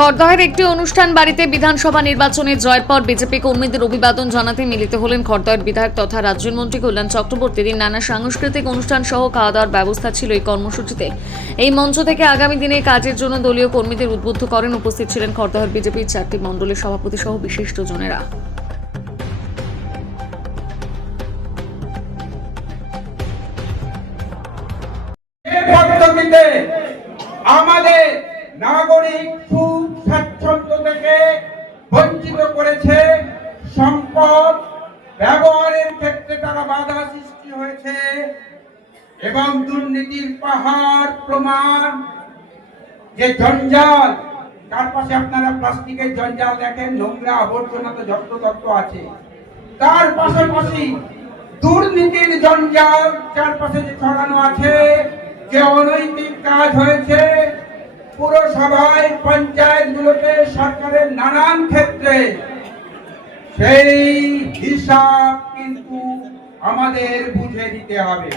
খড়দহের একটি অনুষ্ঠান বাড়িতে বিধানসভা নির্বাচনে জয়ের পর বিজেপি কর্মীদের অভিবাদন জানাতে মিলিত হলেন খড়দহের বিধায়ক তথা রাজ্যের মন্ত্রী কল্যাণ চক্রবর্তী। দিন নানা সাংস্কৃতিক অনুষ্ঠান সহ খাওয়া দাওয়ার ব্যবস্থা ছিল এই কর্মসূচিতে। এই মঞ্চ থেকে আগামী দিনে কাজের জন্য দলীয় কর্মীদের উদ্বুদ্ধ করেন। উপস্থিত ছিলেন খড়দহের বিজেপির 4টি মণ্ডলের সভাপতি সহ বিশিষ্টজনেরা। আমাদের নাগরিক সুখ স্বাচ্ছন্দ্য থেকে বঞ্চিত করেছে। সম্পদ ব্যবহারের ক্ষেত্রে তারা বাধা সৃষ্টি হয়েছে এবং দুর্নীতির পাহাড় প্রমাণ, যে জঞ্জাল, তার পাশে আপনারা প্লাস্টিকের জঞ্জাল দেখেন, নোংরা আবর্জনা তো যত্রতত্র আছে, তার পাশাপাশি দুর্নীতির জঞ্জাল চারপাশে যে ছড়ানো আছে, যে অনৈতিক কাজ হয়েছে পুরসভায়, পঞ্চায়েতগুলোতে, সরকারের নানান ক্ষেত্রে, সেই হিসাব কিন্তু আমাদের বুঝে দিতে হবে।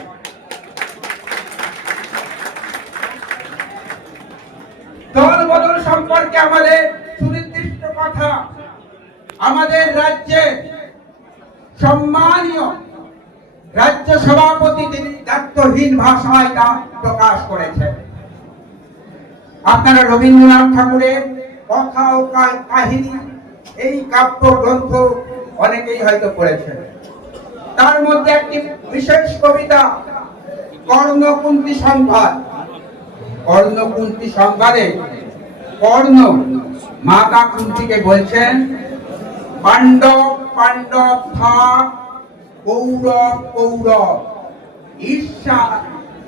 দল বদল সম্পর্কে আমাদের সুনির্দিষ্ট কথা আমাদের রাজ্যে সম্মানীয় রাজ্য সভাপতি তিনি দায়িত্বহীন ভাষায় তা প্রকাশ করেছেন। আপনারা রবীন্দ্রনাথ ঠাকুরের কথা ও কাহিনী, এই কাব্য গ্রন্থ অনেকেই হয়তো পড়েছেন। তার মধ্যে একটি বিশেষ কবিতা কর্ণকুন্তী সংবাদ। কর্ণকুন্তী সংবাদে কর্ণ মাতা কুন্তীকে বলছেন, পাণ্ডব পাণ্ডব থাক, কৌরব কৌরব, ঈর্ষা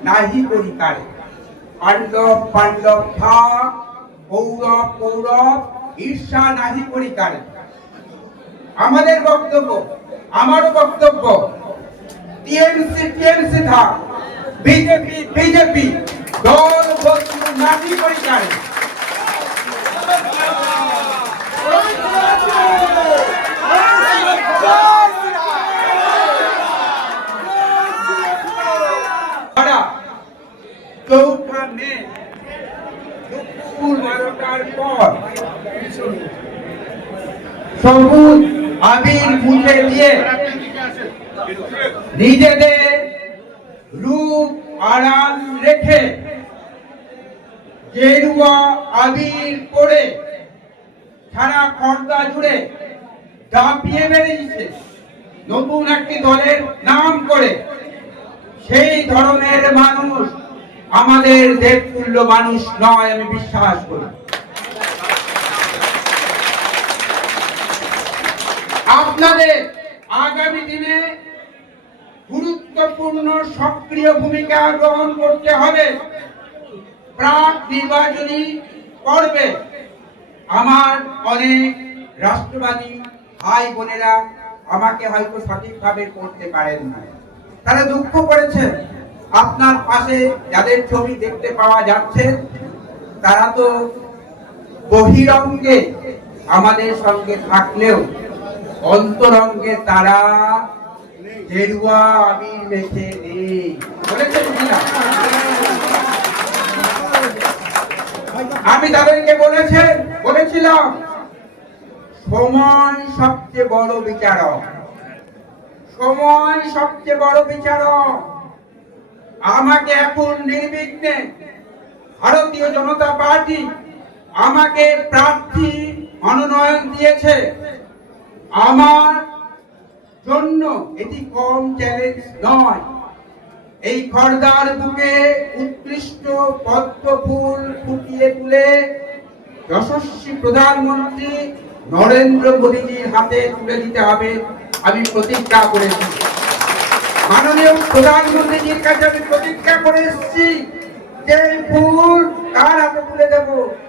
নাহি করি কারে। পাণ্ডব পাণ্ডব থাক, কৌরব কৌরব, ঈর্ষা নাহি করি কারে। আমাদের বক্তব্য, আমারও বক্তব্য, টিএমসি টিএমসি থাক, বিজেপি বিজেপি, দল বদল নাহি করি কারে। চৌঠা মে দুপুর 12টার পর সবুজ আবির মুছে দিয়ে নিজেদের রূপ আড়াল রেখে গেরুয়া আবির পরে সারা খড়দা জুড়ে দাপিয়ে বেরিয়েছে নতুন একটি দলের নাম করে। সেই ধরনের মানুষ আমাদের দেবতুল্য মানুষ নয়, আমি বিশ্বাস করি। আপনাদের আগামী দিনে গুরুত্বপূর্ণ সক্রিয় ভূমিকা গ্রহণ করতে হবে। প্রাক নির্বাচনী পর্বে আমার অনেক রাষ্ট্রবাদী ভাই বোনেরা আমাকে হয়তো সঠিকভাবে করতে পারেন না, তারা দুঃখ করেছে। আপনার পাশে যাদের ছবি দেখতে পাওয়া যাচ্ছে তারা তো বহিরঙ্গে আমাদের সঙ্গে থাকলেও অন্তরঙ্গে তারা গেরুয়া আবির মেখে নেই। বলেছেন কিনা? আমি তাদেরকে বলেছিলাম সময় সবচেয়ে বড় বিচারক, সময় সবচেয়ে বড় বিচারক। আমাকে এখন নির্বিঘ্নে ভারতীয় জনতা পার্টি আমাকে প্রার্থী মনোনয়ন দিয়েছে। আমার জন্য এটি কম চ্যালেঞ্জ নয়। এই খড়দার বুকে উৎকৃষ্ট পদ্ম ফুল ফুটিয়ে তুলে যশস্বী প্রধানমন্ত্রী নরেন্দ্র মোদীজির হাতে তুলে দিতে হবে, আমি প্রতিজ্ঞা করেছি। মাননীয় প্রধানমন্ত্রীজির কাছে আমি প্রতিজ্ঞা করে এসেছি যে ফুল তার হাতে তুলে দেব,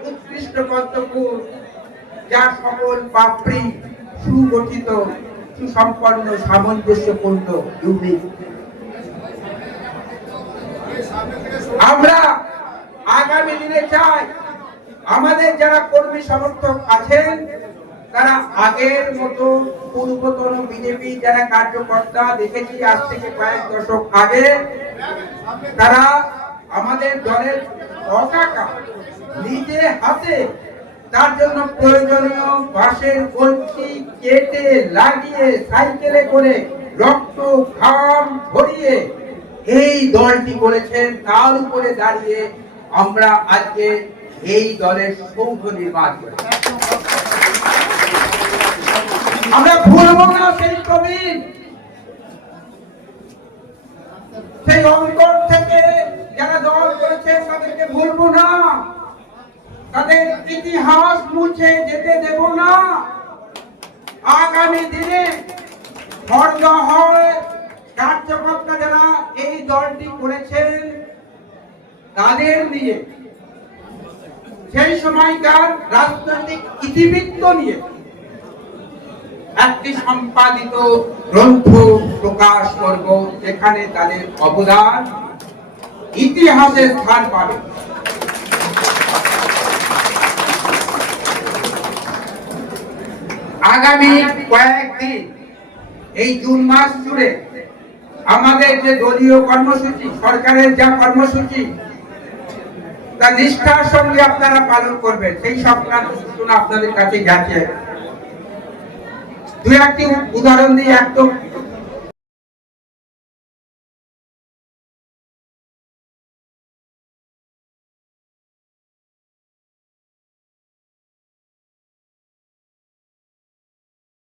উৎকৃষ্ট পদ্ম ফুল, যার সকল পাপড়ি সুগঠিত, সুসম্পন্ন, সামঞ্জস্যপূর্ণ, ইউনিক। আমরা আগামী দিনে চাই আমাদের যারা কর্মী সমর্থক আছেন তারা আগের মতো পূর্বতন বিজেপি যারা কার্যকর্তা দেখেছি আজ থেকে কয়েক দশক আগে, তারা আমাদের দলের পতাকা নিজে হাতে তার জন্য প্রয়োজনীয় বাঁশের কলসি কেটে লাগিয়ে সাইকেলে করে রক্ত ঘাম ঝরিয়ে এই দলটি করেছেন। তার উপরে দাঁড়িয়ে আমরা আজকে এই দলের সৌধ নির্মাণ করেছি। আমরা ভুলবো না সেই প্রবীণ, সেই অন্তর থেকে যারা দল করেছেন তাদেরকে ভুলবো না, তাদের ইতিহাস মুছে যেতে দেব না। আগামী দিনে খড়দহর কার্যকর্তা যারা এই দলটি করেছেন তাদের নিয়ে সেই সময়কার রাজনৈতিক ইতিবৃত্ত নিয়ে একটি সম্পাদিত গ্রন্থ প্রকাশ করব, যেখানে তাদের অবদান ইতিহাসে স্থান পাবে। আগামী কয়েকদিন এই জুন মাস জুড়ে আমাদের যে দলীয় কর্মসূচি, সরকারের যা কর্মসূচি, তা নিষ্ঠার সঙ্গে আপনারা পালন করবেন। সেই সংক্রান্ত সূচনা আপনাদের কাছে যাচ্ছে। দু একটি উদাহরণ দিয়ে একদম